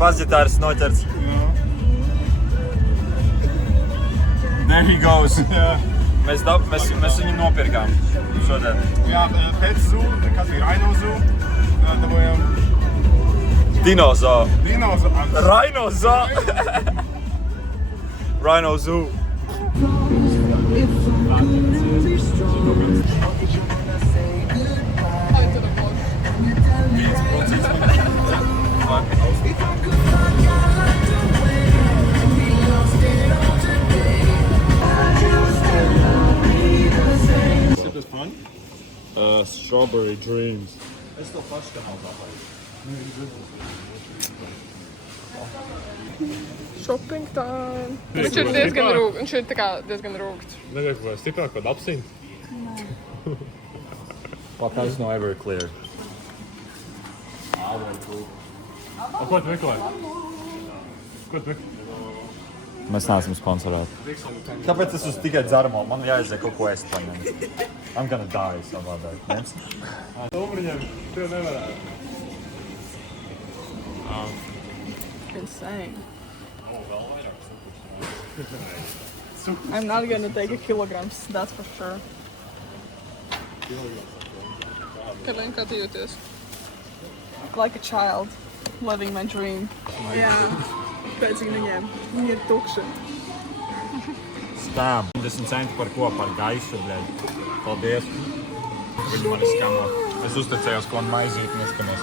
basģitārs noķerts. There he goes. Mēs viņu nopirkām šodien. Jā, pēc zoo, kas bija Rhino zoo, dabūjām... Dinozo. Dinozo. Rhino zoo. Rhino zoo. Strawberry dreams. Es to pašu te nav tāpēc. Shopping time. Viņš ir diezgan rūgts. Viņš ir tā kā diezgan rūgts. Nevajag vai stiprāk kādu apsiņu? But that's not ever clear. A ko tu meklē? Ko tu meklē? Mēs neesam sponsorēti. Kāpēc es uz tikai dzeramā? Man jāiziet kaut ko ēst paņemt. I'm gonna die savādāk. Nens? Tomriņiem, tev nevarētu. Insane. I'm not gonna take a kilograms, that's for sure. Karlēn, kā tu jūties? Like a child, living my dream. Jā, pēc viņiem. Viņi ir tukši. Spām. 10 centi par ko? Par gaisu, bļaļ. Paldies. Viņi mani skamo. Es uztecējos, ko man maizīt neskamies.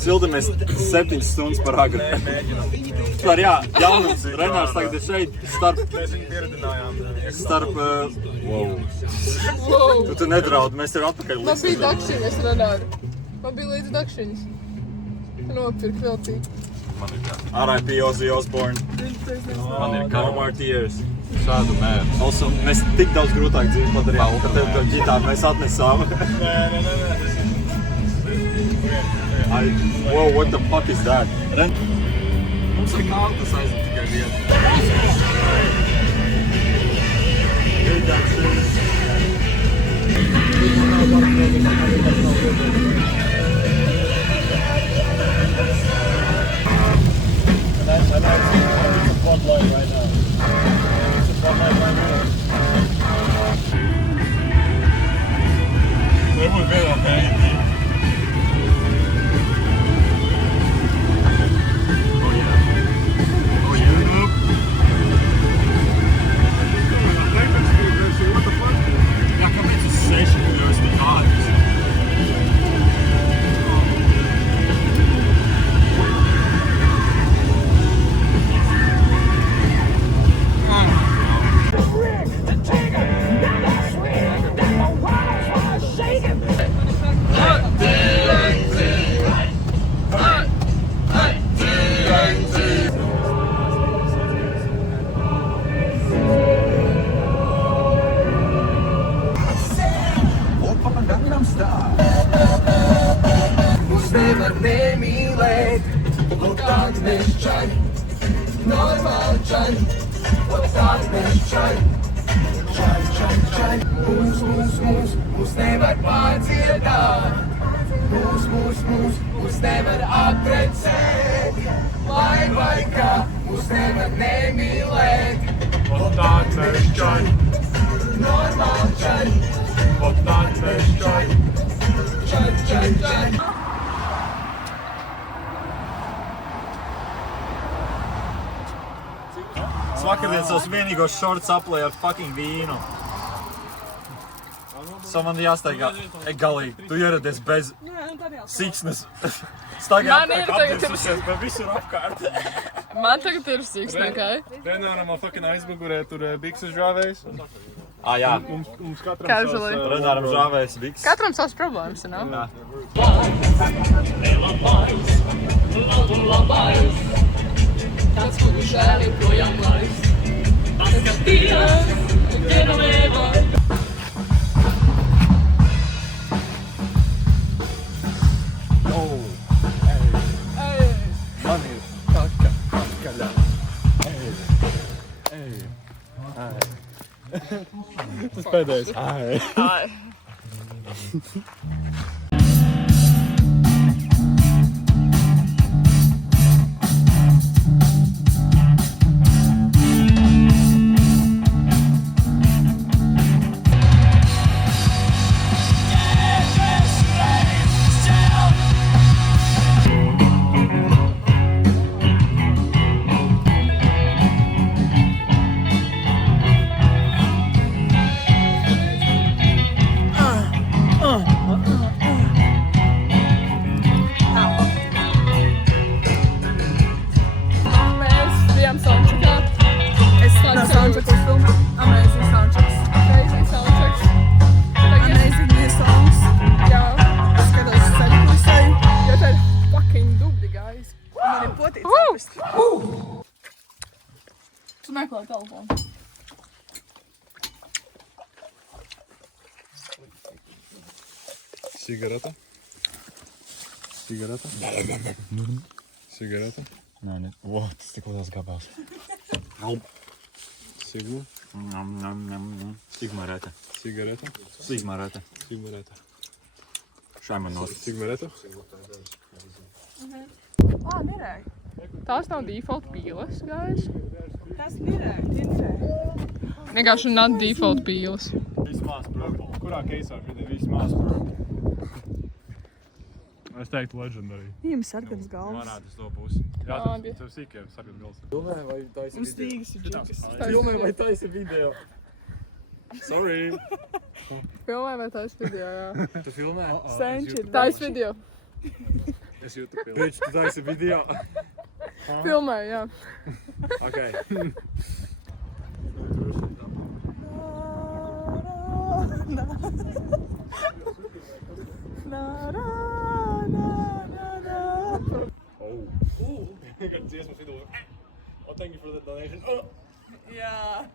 Sildamies 7 stundas par agru. Par jā, jaunums. Renārs tagad ir šeit starp... Mēs viņu pieredinājām. Wow. Tu nedraud, mēs tev atpakaļ Man bija dakšiņas, Renāri. Man bija līdz dakšiņas. Nopirk veltīt. R.I.P. Ozzy Osbourne. Man ir No More Tears. Šādu mērķi. Also, mēs tik daudz grūtāk dzīvi padarījām, ka tev to ģitāru mēs atnesām. Nē. Wow, what the fuck is that? Mums ir kārtas aizvien tikai viena. Varbūt vienā pēdī. Mūs nevar pārdziedāt, mūs nevar apprecēt, lai vai kā, mūs nevar nemīlēt. Ot tāds mēs čaļ, Normāli čaļ, ot tāds mēs čaļ. čaļ. Vakardien savus vienīgos shorts aplēju ar fucking vīnu. Man jāstaigā, galīgi, tu ieradies bez siksnes. Staigā Man ir tagad apdursusies, bet visur apkārt. Man tagad ir siksne, okay? Renāram fucking aizmugurē tur bikses žāvējs. Jā. Mums katram Casually. savs, Renāram žāvējas biks. Katram savas problēmas, ne? Tas, kuru žēl joprojām laiz, paskatījās, Genoveva. Man ir pakaļā. Tas pēdējais. Ai. Mēs bijām soundcheckā. Es slēdzu soundcheck uz filmu. Amazing soundchecks. Amazing soundchecks. Amazing new songs. Jā. Skatos ceļu klusēju. Jo tā ir fucking dubļi, guys. Man ir potīts apist. Tu meklē telefonu. Cigareta. Cigareta. Cigareta. Nē, ne. O, tas tik liels gabals. Sigma. Sigmarēta. Cigareta. Sigmarēta. Cigareta. Šai man nos. Cigareta. Nirēja. Tās nav default pīles, guys. Tas nirēja, tie nirēja. Vienkārši not default pīles. Vismaz purple. Kurā keisā šodien? Vismaz purple. Es teiktu legendary. Viņam sarkans galvas. Varētu uz to pusi. Jā, Ādi. tev sīkiem sarkat gals. Filmē vai taisi Un stīgas ir džikas. Filmē vai taisi video? Sorry. Filmē vai tais video, jā. Tu filmē? Senči, tais video. Es jūtu pilnu. Bitch, tu taisi video? Filmē, jā. Ok. Dziesmas vidū. Oh, thank you for the donation. Jā.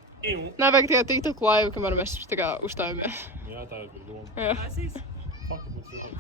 Nevajag tikai TikTok live, kamēr mēs tā kā uzstājamies. Jā, tā ir doma. Jā. Fuck, mums ir hard.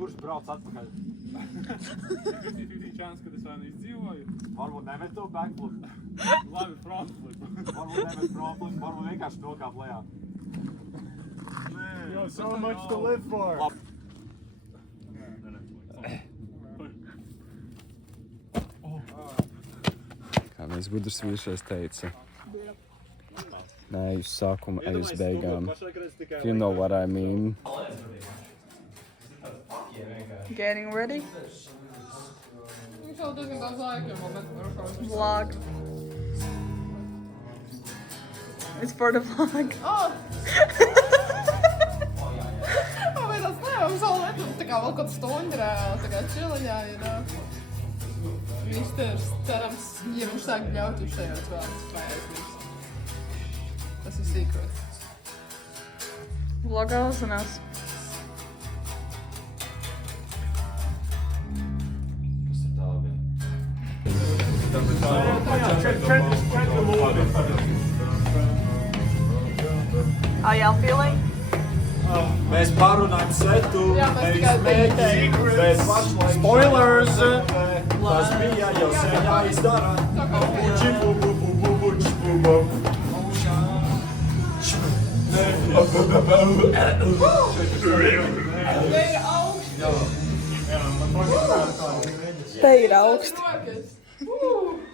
Kurš brauc atpakaļ? Chance, kad es vēl neizdzīvoju. Varbūt nemet to backflip. Labi, frontflip. Varbūt nemet frontflip, varbūt vienkārši nokāp lejā. Yo, so much to live for. Kā viens gudrs vīrišais teica, nē, uz sākumu, ej uz beigām. If you know what I mean. Getting ready. Viņš vēl diezgan daudz laika, jo momentu Vlog. It's for the vlog. Oh! Vai tas ne, mums vēl netur, tā kā vēl kaut stundu reāli, tā kā čiliņā, you know. Misters, cerams, ja viņš sāk ļaut uz šajos vārdus, vai aizmirst. Tas ir secret. Vlogā uzzinās. How y'all feeling? Mēs pārunājam setu, Jā, mēs tikai mēģinām, bet spoilers, tas bija jau sen jāizdara. Te ir augsti. Rokas.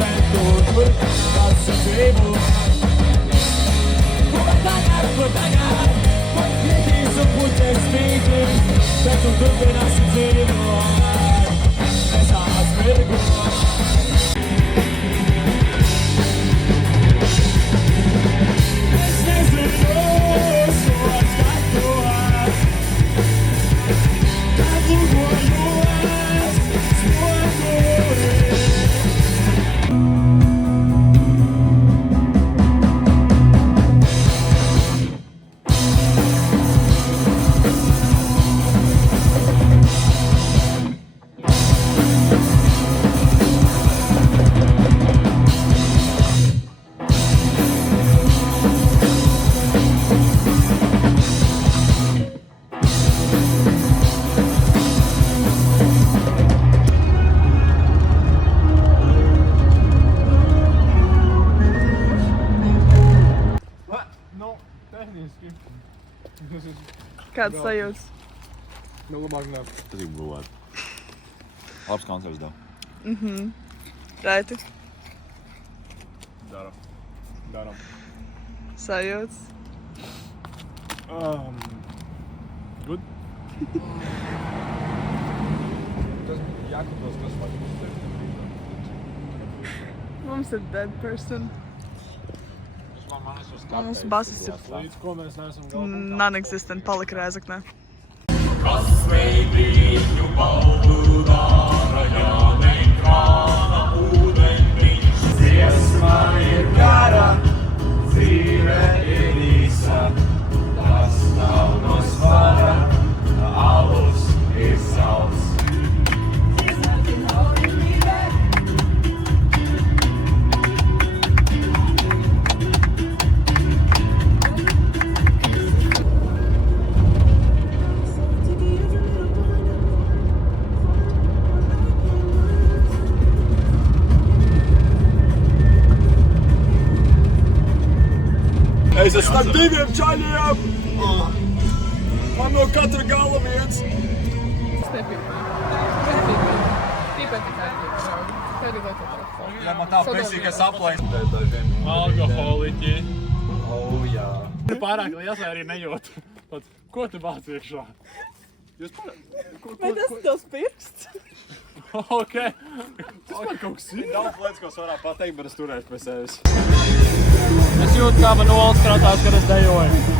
bet tur kāds dzīvo. Ko tagad, pat pietīs un puķes spītīs, bet tu turpināsi dzīvot. Es atspirgu. Es nezinu, ko atskatos, kad lūkojos, spokoju. Nu, tehniski. Kāds sajūts? Nu, labāk ne. Tas ir būvēt. Labs koncerts, dā. Raiti, Daram. sajūts. Good. Tas jākapros, kas vajag. Mums ir dead person. Mums basis ir Līdz ko mēs neesam galvā. non-existent, palika Rēzaknē. Dziesma ir gara, dzīve ir īsa, tas nav no svara, alus ir savs. Es esmu starp diviem čaļiem! Man no katra gala viens! Es nepīpēju. Pīpēt tikai draugi. Tev ir lietot. Ja man tā presīja, ka saplēs. Alkoholiķi. Jā. Pārāk liels vai arī nejūt. Pat, ko tu bāc iekšā? Jūs Vai tas ir tavs pirksts? Ok. Tas man kaut kas ir. Daudz lietas, ko es varētu pateikt, bet es turēšu pie sevis. Es jūtu, kā man olas kratās, kad es dejoju.